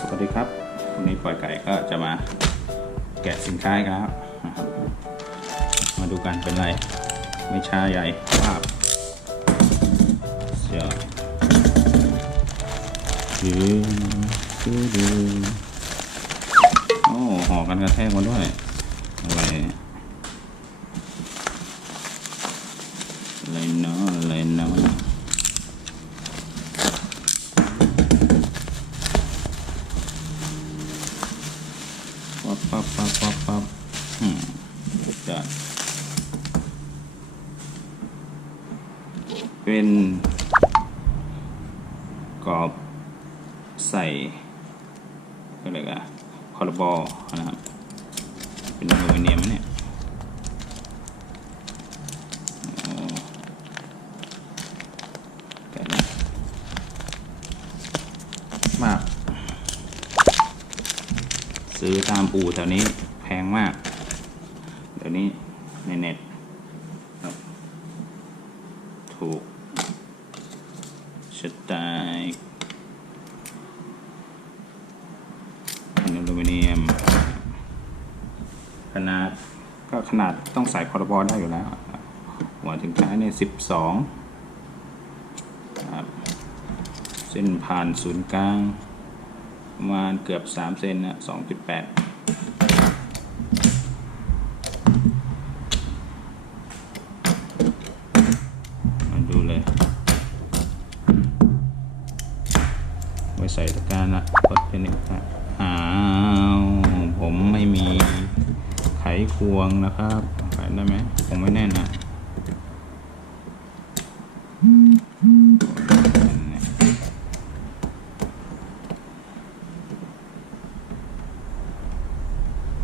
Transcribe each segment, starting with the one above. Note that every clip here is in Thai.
สวัสดีครับวันนี้ปล่อยไก่ก็จะมาแกะสินค้ากแล้วนครับ มาดูกันเป็นไร ไม่ช้าใหญ่ภาพเสียยืนยืนยืโอ้ห่อกันกระแทกมาด้วยอะไรอะไรเนาะ ปั๊บปั๊บปั๊บปั๊บปั๊บอืมเดี๋ยวจะเป็น กรอบใส่อะไรกันคอร์บอนะครับ เป็นอลูมิเนียมเนี่ยโอ้แต่นะมาก ซื้อตามอู่แถวนี้แพงมากเดี๋ยวนี้ในเน็ตถูกสไตล์เป็นอลูมิเนียม ขนาดก็ขนาดต้องใส่พอรบอได้อยู่แล้ว หัวถึงท้ายเนี่ยสิบสองครับเส้นผ่านศูนย์กลาง ประมาณเกือบสามเซนนะสองจุดแปดมาดูเลย ไว้ใส่ตะกร้ารนะกดเป็นอีกนะอ้าว ผมไม่มีไขควงนะครับ ไขได้ไหมคงไม่แน่นนะ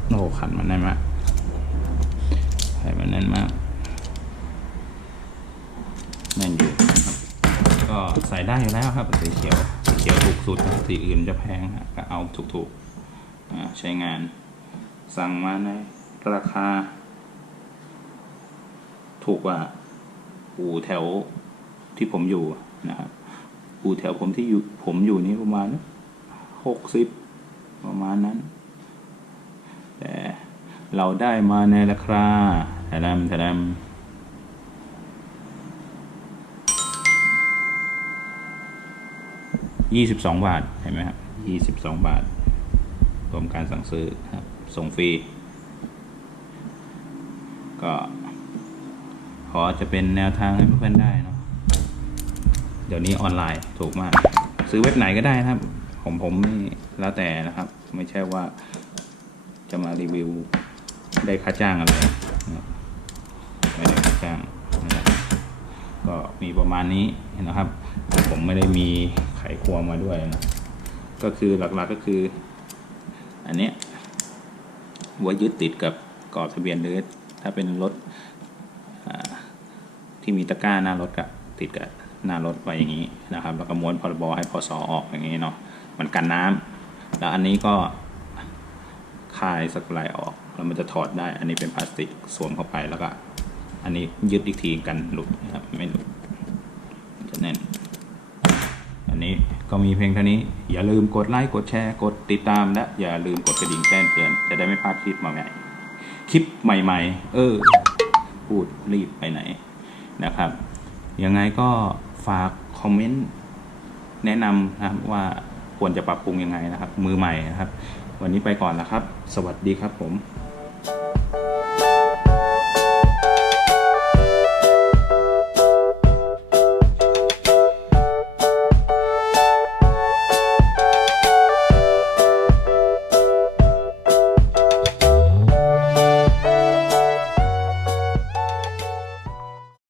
โอ้โหขันมันแน่นมากไข่มันแน่นมากแน่นอยู่ครับก็ใส่ได้อยู่แล้วครับสีเขียวสีเขียวถูกสุดสีอื่นจะแพงก็เอาถูกๆใช้งาน สั่งมาในราคา ถูกกว่าอู่แถวที่ผมอยู่นะครับอู่แถวผมที่อยู่ผมอยู่นี่ประมาณหกสิบประมาณนั้น เราได้มาในราคาแถมแถมยี่สิบสองบาท เห็นไหมครับยี่สิบสองบาท รวมการสั่งซื้อครับ ส่งฟรี ก็ ขอจะเป็นแนวทางให้เพื่อนๆได้เนาะ เดี๋ยวนี้ออนไลน์ถูกมาก ซื้อเว็บไหนก็ได้นะครับผมผมนี่แล้วแต่นะครับ ไม่ใช่ว่า จะมารีวิวได้ค่าจ้างอะไรนะครับไม่ได้ค่าจ้างนะครับก็มีประมาณนี้นะครับ ผมไม่ได้มีไขควงมาด้วยนะก็คือหลักๆก็คือ อันเนี้ยหัวยึดติดกับกรอบทะเบียนหรือถ้าเป็นรถที่มีตะกร้าหน้ารถกับติดกับหน้ารถไว้อย่างนี้นะครับ แล้วก็ม้วนพรบให้พศออกอย่างนี้เนาะมันกันน้ำแล้วอันนี้ก็ คลายสกไลออก แล้วมันจะถอดได้ อันนี้เป็นพลาสติกสวมเข้าไปแล้วก็ อันนี้ยึดอีกทีกันหลุดนะครับไม่หลุดจะแน่น อันนี้ก็มีเพียงเท่านี้ อย่าลืมกดไลค์กดแชร์กดติดตามและอย่าลืมกดกระดิ่งแจ้งเตือนจะได้ไม่พลาดคลิปมาใหม่คลิปใหม่ ๆ เออ พูดรีบไปไหนนะครับยังไงก็ฝากคอมเมนต์แนะนำนะครับว่า ควรจะปรับปรุงยังไงนะครับ มือใหม่นะครับ วันนี้ไปก่อนแล้วครับ สวัสดีครับผม